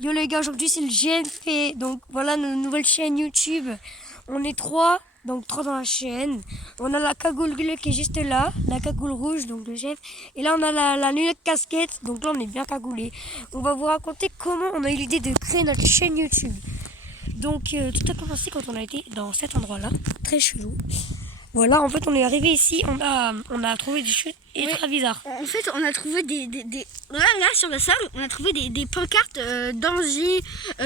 Yo les gars, aujourd'hui c'est le GNP, donc voilà notre nouvelle chaîne YouTube. On est trois, donc trois dans la chaîne. On a la cagoule bleue qui est juste là, la cagoule rouge, donc le chef. Et là on a la lunette casquette, donc là on est bien cagoulé. On va vous raconter comment on a eu l'idée de créer notre chaîne YouTube. Donc tout a commencé quand on a été dans cet endroit-là, très chelou. Voilà, en fait on est arrivé ici, on a trouvé des choses très bizarres. En fait, on a trouvé là sur la salle, on a trouvé des pancartes danger,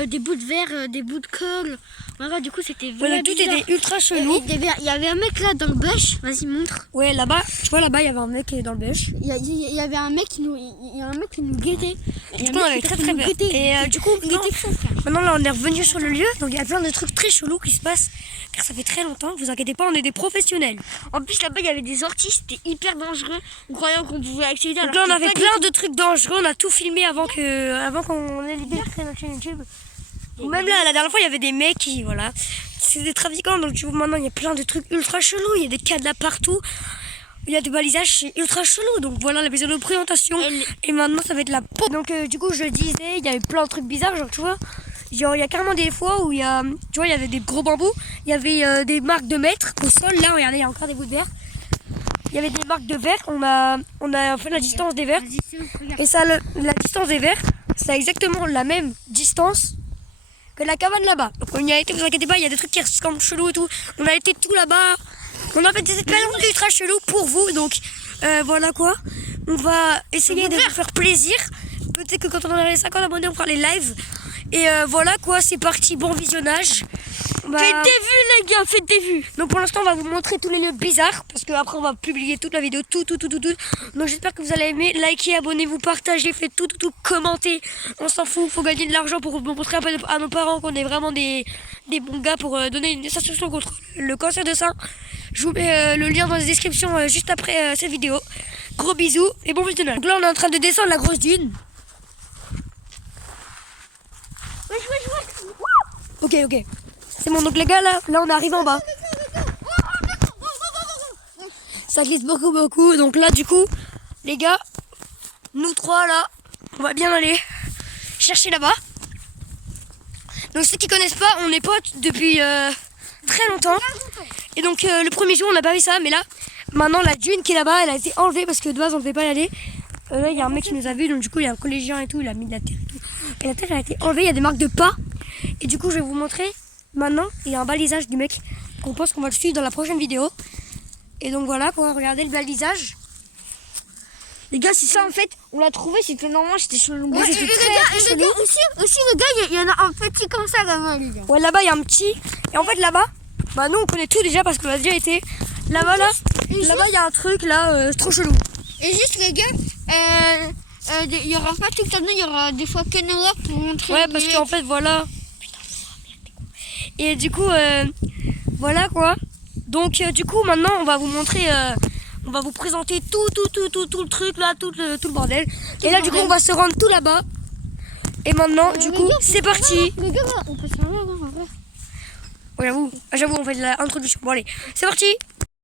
des bouts de verre, des bouts de colle. Voilà, du coup c'était Voilà, vraiment tout bizarre. était ultra chelou. Il y avait un mec là dans le bush, vas-y montre. Ouais, là-bas, tu vois là-bas il y avait un mec qui est dans le bush. Il y avait un mec qui nous guettait. Du coup on avait très peur. Et du coup maintenant là on est revenu sur le lieu, donc il y a plein de trucs très chelous qui se passent. Car ça fait très longtemps, vous inquiétez pas, on est des professionnels. En plus là-bas il y avait des orties, c'était hyper dangereux. On croyait qu'on pouvait accéder. Donc là on avait plein de trucs dangereux, on a tout filmé avant qu'on ait l'idée de créer notre chaîne YouTube. Ou même là, la dernière fois il y avait des mecs qui, voilà, c'est des trafiquants, donc tu vois maintenant il y a plein de trucs ultra chelous, il y a des cadenas partout. Il y a des balisages, c'est ultra chelou, donc voilà la vidéo de présentation. Et maintenant ça va être la peau. Donc du coup je disais, il y avait plein de trucs bizarres, genre tu vois. Genre il y a carrément des fois où il y a, tu vois, il y avait des gros bambous, il y avait des marques de mètres au sol, là regardez il y a encore des bouts de verre. Il y avait des marques de verre, on a fait la distance des verres. Et ça, la distance des verres, c'est exactement la même distance que la cabane là-bas. Donc on y a été, vous inquiétez pas, il y a des trucs qui ressemblent chelous et tout. On a été tout là-bas, on a fait des expériences ultra chelous pour vous, donc voilà quoi. On va essayer de vous faire plaisir. Peut-être que quand on aura les 50 abonnés, on fera les lives. Et voilà quoi, c'est parti, bon visionnage. Faites des vues les gars, faites des vues. Donc pour l'instant on va vous montrer tous les lieux bizarres. Parce qu'après on va publier toute la vidéo, tout. Donc j'espère que vous allez aimer, likez, abonnez-vous, partagez, faites tout, commentez. On s'en fout, faut gagner de l'argent pour montrer un peu à nos parents qu'on est vraiment des bons gars pour donner une association contre le cancer de sein. Je vous mets le lien dans la description juste après cette vidéo. Gros bisous et bon visionnage. Donc là on est en train de descendre la grosse dune. Ok. C'est bon, donc les gars, là on arrive en bas. Ça glisse beaucoup. Donc là, du coup, les gars, nous trois là, on va bien aller chercher là-bas. Donc ceux qui connaissent pas, on est potes depuis très longtemps. Et donc le premier jour, on n'a pas vu ça, mais là, maintenant la dune qui est là-bas, elle a été enlevée parce que de base on ne devait pas y aller. Là, il y a un mec qui nous a vus, donc du coup, il y a un collégien et tout, il a mis de la terre et tout. Et la terre, elle a été enlevée, il y a des marques de pas. Et du coup, je vais vous montrer. Maintenant, il y a un balisage du mec. On pense qu'on va le suivre dans la prochaine vidéo. Et donc voilà, quoi, regardez le balisage. Les gars, c'est ça en fait, on l'a trouvé, c'était normal, c'était sur le Ouais, aussi, les gars, il y en a un petit comme ça là-bas, les gars. Ouais, là-bas, il y a un petit. Et en fait, là-bas, bah nous, on connaît tout déjà parce qu'on a déjà été. Là-bas, là-bas, il y a un truc, là, c'est trop chelou. Et juste, les gars, il y aura pas tout le temps, il y aura des fois que Noah pour montrer. Ouais, parce qu'en fait, voilà. Et du coup, voilà quoi. Donc du coup maintenant on va vous montrer, on va vous présenter tout le truc là, tout le bordel. Et là du coup on va se rendre tout là-bas. Et maintenant du coup c'est parti. Les gars, on peut se faire là, en vrai. Ouais, j'avoue on fait de l'introduction. Bon allez, c'est parti.